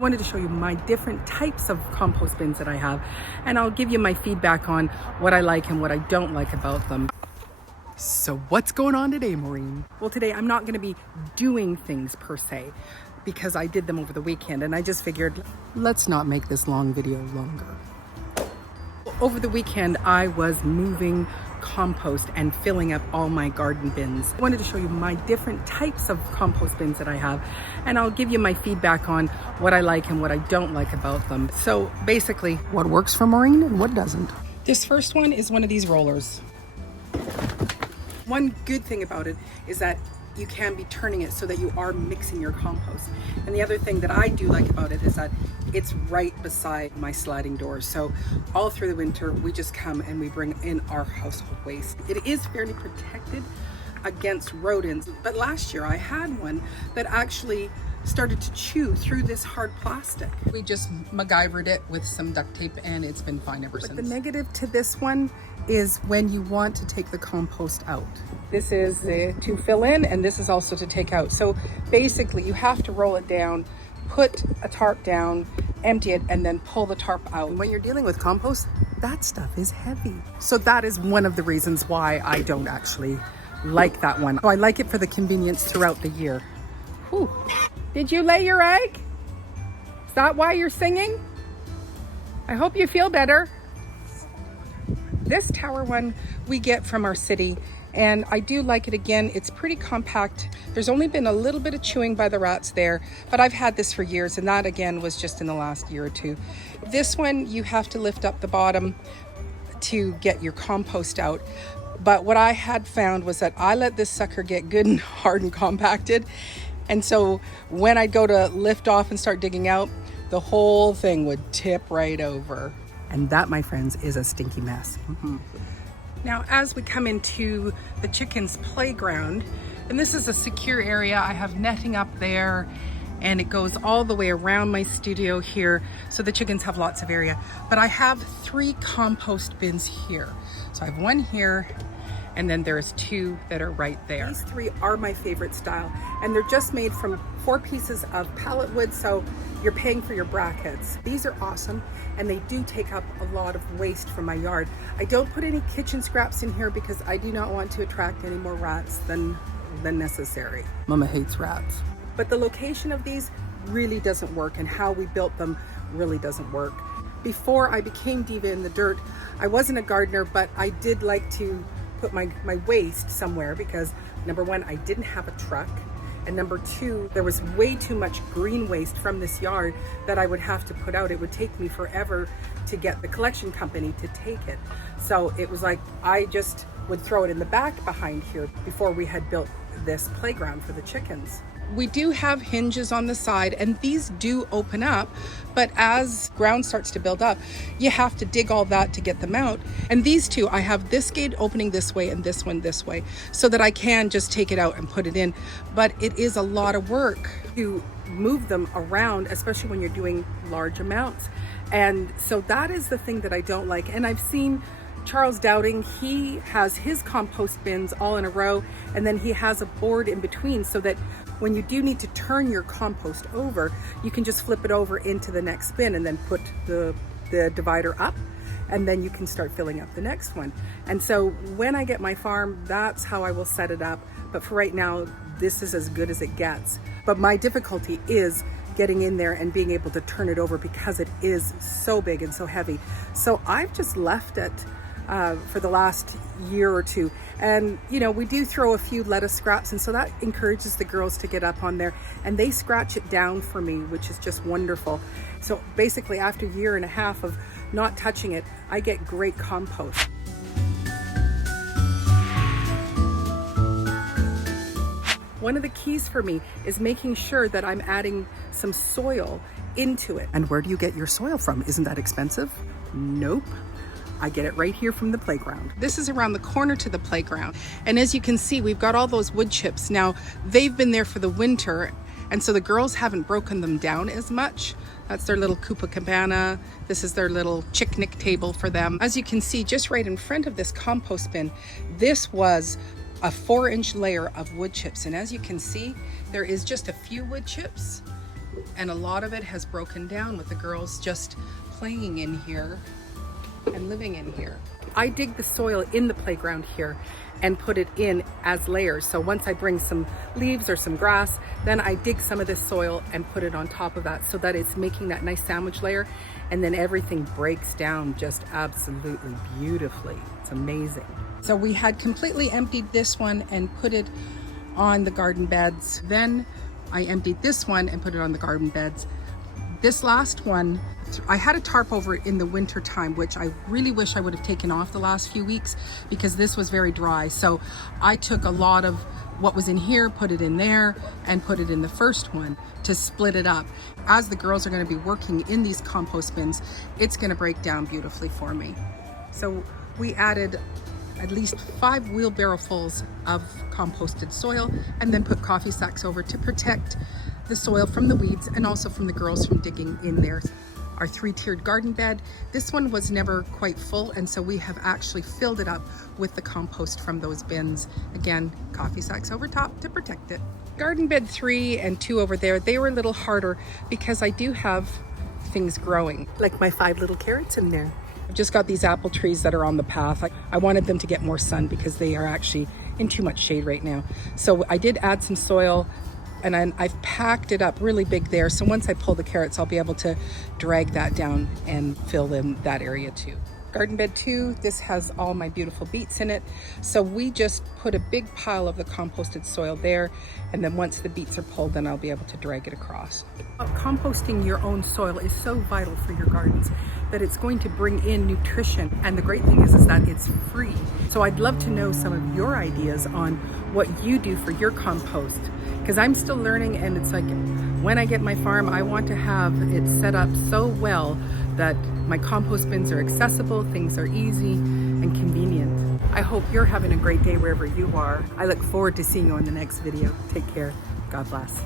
I wanted to show you my different types of compost bins that I have, and I'll give you my feedback on what I like and what I don't like about them. So what's going on today, Maureen? Well, today I'm not going to be doing things per se because I did them over the weekend, and I just figured let's not make this long video longer. Over the weekend, I was moving compost and filling up all my garden bins. I wanted to show you my different types of compost bins that I have, and I'll give you my feedback on what I like and what I don't like about them. So basically, what works for Maureen and what doesn't. This first one is one of these rollers. One good thing about it is that you can be turning it so that you are mixing your compost. And the other thing that I do like about it is that it's right beside my sliding doors. So all through the winter, we just come and we bring in our household waste. It is fairly protected against rodents, but last year I had one that actually started to chew through this hard plastic. We just MacGyvered it with some duct tape and it's been fine ever since. But the negative to this one is when you want to take the compost out. This is to fill in, and this is also to take out. So basically you have to roll it down, put a tarp down, empty it, and then pull the tarp out. And when you're dealing with compost, that stuff is heavy. So that is one of the reasons why I don't actually like that one. So I like it for the convenience throughout the year. Whew. Did you lay your egg? Is that why you're singing? I hope you feel better. This tower one we get from our city, and I do like it. Again, it's pretty compact. There's only been a little bit of chewing by the rats there, but I've had this for years, and that again was just in the last year or two. This one, you have to lift up the bottom to get your compost out. But what I had found was that I let this sucker get good and hard and compacted. And so when I'd go to lift off and start digging out, the whole thing would tip right over. And that, my friends, is a stinky mess. Now, as we come into the chickens' playground, and this is a secure area, I have netting up there, and it goes all the way around my studio here, so the chickens have lots of area. But I have 3 compost bins here. So I have one here, and then there's 2 that are right there. These 3 are my favorite style, and they're just made from 4 pieces of pallet wood, so you're paying for your brackets. These are awesome, and they do take up a lot of waste from my yard. I don't put any kitchen scraps in here because I do not want to attract any more rats than necessary. Mama hates rats. But the location of these really doesn't work, and how we built them really doesn't work. Before I became Diva in the Dirt, I wasn't a gardener, but I did like to put my waste somewhere because number 1, I didn't have a truck, and number 2, there was way too much green waste from this yard that I would have to put out. It would take me forever to get the collection company to take it. So it was like I just would throw it in the back behind here before we had built this playground for the chickens. We do have hinges on the side, and these do open up, but as ground starts to build up, you have to dig all that to get them out. And these 2, I have this gate opening this way and this one this way, so that I can just take it out and put it in. But it is a lot of work to move them around, especially when you're doing large amounts. And so that is the thing that I don't like. And I've seen Charles Dowding, he has his compost bins all in a row, and then he has a board in between so that when you do need to turn your compost over, you can just flip it over into the next bin and then put the divider up, and then you can start filling up the next one. And so when I get my farm, that's how I will set it up. But for right now, this is as good as it gets. But my difficulty is getting in there and being able to turn it over because it is so big and so heavy. So I've just left it for the last year or 2. And you know, we do throw a few lettuce scraps, and so that encourages the girls to get up on there, and they scratch it down for me, which is just wonderful. So basically after a year and a half of not touching it, I get great compost. One of the keys for me is making sure that I'm adding some soil into it. And where do you get your soil from? Isn't that expensive? Nope. I get it right here from the playground. This is around the corner to the playground. And as you can see, we've got all those wood chips. Now, they've been there for the winter, and so the girls haven't broken them down as much. That's their little Copacabana. This is their little picnic table for them. As you can see, just right in front of this compost bin, this was a 4-inch layer of wood chips. And as you can see, there is just a few wood chips and a lot of it has broken down with the girls just playing in here and living in here. I dig the soil in the playground here and put it in as layers. So once I bring some leaves or some grass, then I dig some of this soil and put it on top of that so that it's making that nice sandwich layer, and then everything breaks down just absolutely beautifully. It's amazing. So we had completely emptied this one and put it on the garden beds. Then I emptied this one and put it on the garden beds. This last one, I had a tarp over it in the winter time, which I really wish I would have taken off the last few weeks because this was very dry. So I took a lot of what was in here, put it in there, and put it in the first one to split it up. As the girls are going to be working in these compost bins, it's going to break down beautifully for me. So we added at least 5 wheelbarrowfuls of composted soil and then put coffee sacks over to protect the soil from the weeds and also from the girls from digging in there. Our 3-tiered garden bed, this one was never quite full, and so we have actually filled it up with the compost from those bins. Again, coffee sacks over top to protect it. Garden bed 3 and 2 over there, they were a little harder because I do have things growing. Like my 5 little carrots in there. I've just got these apple trees that are on the path. I wanted them to get more sun because they are actually in too much shade right now. So I did add some soil, and I've packed it up really big there. So once I pull the carrots, I'll be able to drag that down and fill in that area too. Garden bed 2, this has all my beautiful beets in it. So we just put a big pile of the composted soil there, and then once the beets are pulled, then I'll be able to drag it across. Composting your own soil is so vital for your gardens that it's going to bring in nutrition. And the great thing is that it's free. So I'd love to know some of your ideas on what you do for your compost, because I'm still learning, and it's like when I get my farm, I want to have it set up so well that my compost bins are accessible, things are easy and convenient. I hope you're having a great day wherever you are. I look forward to seeing you on the next video. Take care. God bless.